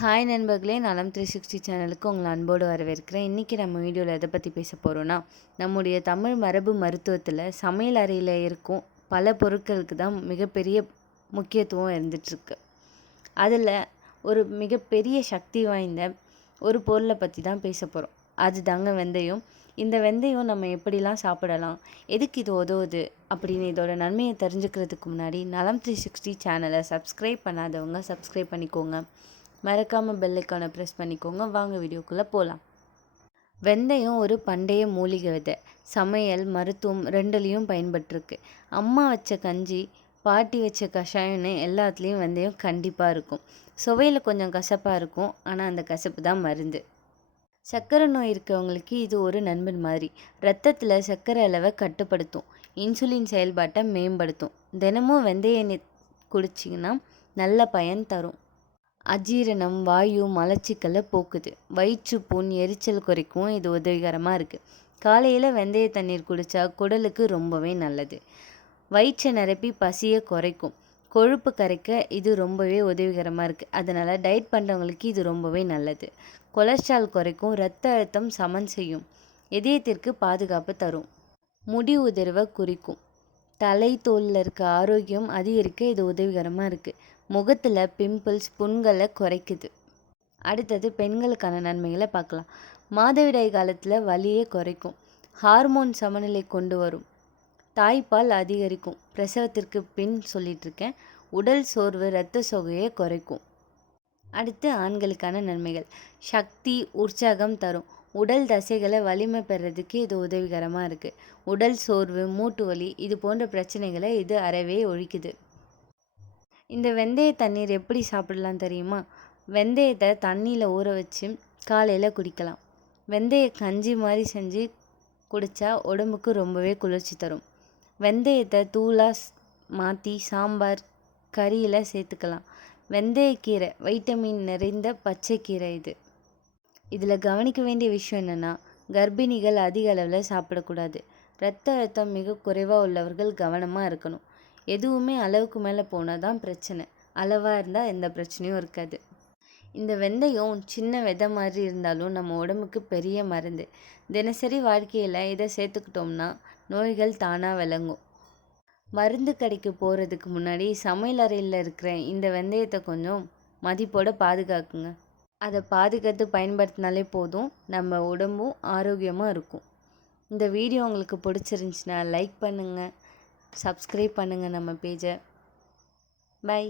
Hi நண்பர்களே நலம் three sixty சேனலுக்கு உங்களை அன்போடு வரவேற்கிறேன். இன்றைக்கி நம்ம வீடியோவில் எதை பற்றி பேச போகிறோன்னா நம்முடைய தமிழ் மரபு மருத்துவத்தில் சமையல் அறையில் இருக்கும் பல பொருட்களுக்கு தான் மிகப்பெரிய முக்கியத்துவம் இருந்துகிட்ருக்கு அதில் ஒரு மிகப்பெரிய சக்தி வாய்ந்த ஒரு பொருளை பற்றி தான் பேச போகிறோம் அது தாங்க வெந்தயம். இந்த வெந்தயம் நம்ம எப்படிலாம் சாப்பிடலாம் எதுக்கு இது உதவுது அப்படின்னு இதோட நன்மையை தெரிஞ்சுக்கிறதுக்கு முன்னாடி நலம் த்ரீ சிக்ஸ்டி சேனலை சப்ஸ்கிரைப் பண்ணாதவங்க சப்ஸ்கிரைப் பண்ணிக்கோங்க. மறக்காமல் பெல்லைக்கானை ப்ரெஸ் பண்ணிக்கோங்க. வாங்க வீடியோக்குள்ளே போகலாம் வெந்தயம் ஒரு பண்டைய மூலிகை விதை. சமையல் மருத்துவம் ரெண்டுலேயும் பயன்பட்டுருக்கு. அம்மா வச்ச கஞ்சி பாட்டி வச்ச கஷாயம்னு எல்லாத்துலேயும் வெந்தயம் கண்டிப்பாக இருக்கும். சுவையில் கொஞ்சம் கசப்பாக இருக்கும். ஆனால் அந்த கசப்பு தான் மருந்து. சர்க்கரை நோய் இருக்கவங்களுக்கு இது ஒரு நண்பன் மாதிரி. ரத்தத்தில் சர்க்கரை அளவை கட்டுப்படுத்தும். இன்சுலின் செயல்பாட்டை மேம்படுத்தும். தினமும் வெந்தய குடிச்சிங்கன்னா நல்ல பயன் தரும். அஜீரணம் வாயு மலச்சிக்கலை போக்குது. வயிற்று புண் எரிச்சல் குறைக்கும் இது உதவிகரமாக இருக்குது காலையில் வெந்தய தண்ணீர் குடித்தா குடலுக்கு ரொம்பவே நல்லது. வயிற்றை நிரப்பி பசியை குறைக்கும். கொழுப்பு கரைக்க இது ரொம்பவே உதவிகரமாக இருக்குது அதனால் டயட் பண்ணுறவங்களுக்கு இது ரொம்பவே நல்லது. கொலஸ்ட்ரால் குறைக்கும் ரத்த அழுத்தம் சமன் செய்யும் இதயத்திற்கு பாதுகாப்பு தரும். முடி உதிர்வை குறிக்கும். தலை தோலில் இருக்க ஆரோக்கியம் அதிகரிக்க இது உதவிகரமாக இருக்குது முகத்தில் பிம்பிள்ஸ் புண்களை குறைக்குது. அடுத்தது பெண்களுக்கான நன்மைகளை பார்க்கலாம். மாதவிடாய் காலத்தில் வலியை குறைக்கும். ஹார்மோன் சமநிலை கொண்டு வரும். தாய்ப்பால் அதிகரிக்கும். பிரசவத்திற்கு பின் சொல்லிகிட்ருக்கேன் உடல் சோர்வு இரத்த சோகையை குறைக்கும். அடுத்து ஆண்களுக்கான நன்மைகள். சக்தி உற்சாகம் தரும். உடல் தசைகளை வலிமை பெறதுக்கு இது உதவிகரமாக இருக்குது உடல் சோர்வு மூட்டு வலி இது போன்ற பிரச்சனைகளை இது அறவே ஒழிக்குது. இந்த வெந்தய தண்ணீர் எப்படி சாப்பிடலாம் தெரியுமா? வெந்தயத்தை தண்ணியில் ஊற வச்சு காலையில் குடிக்கலாம். வெந்தய கஞ்சி மாதிரி செஞ்சு குடித்தா உடம்புக்கு ரொம்பவே குளிர்ச்சி தரும். வெந்தயத்தை தூளாக மாற்றி சாம்பார் கறியில் சேர்த்துக்கலாம். வெந்தயக்கீரை வைட்டமின் நிறைந்த பச்சைக்கீரை இது. இதில் கவனிக்க வேண்டிய விஷயம் என்னென்னா கர்ப்பிணிகள் அதிக அளவில் சாப்பிடக்கூடாது. இரத்த அழுத்தம் மிக குறைவாக உள்ளவர்கள் கவனமாக இருக்கணும். எதுவுமே அளவுக்கு மேலே போனால் தான் பிரச்சனை. அளவாக இருந்தால் எந்த பிரச்சனையும் இருக்காது. இந்த வெந்தயம் சின்ன விதை மாதிரி இருந்தாலும் நம்ம உடம்புக்கு பெரிய மருந்து. தினசரி வாழ்க்கையில் இதை சேர்த்துக்கிட்டோம்னா நோய்கள் தானாக விளங்கும். மருந்து கடைக்கு போகிறதுக்கு முன்னாடி சமையல் அறையில் இருக்கிற இந்த வெந்தயத்தை கொஞ்சம் மதிப்போடு பாதுகாக்குங்க. அதை பாதுகாத்து பயன்படுத்தினாலே போதும் நம்ம உடம்பும் ஆரோக்கியமாக இருக்கும். இந்த வீடியோ உங்களுக்கு பிடிச்சிருந்துச்சின்னா லைக் பண்ணுங்கள் சப்ஸ்கிரைப் பண்ணுங்கள் நம்ம பேஜை. பை.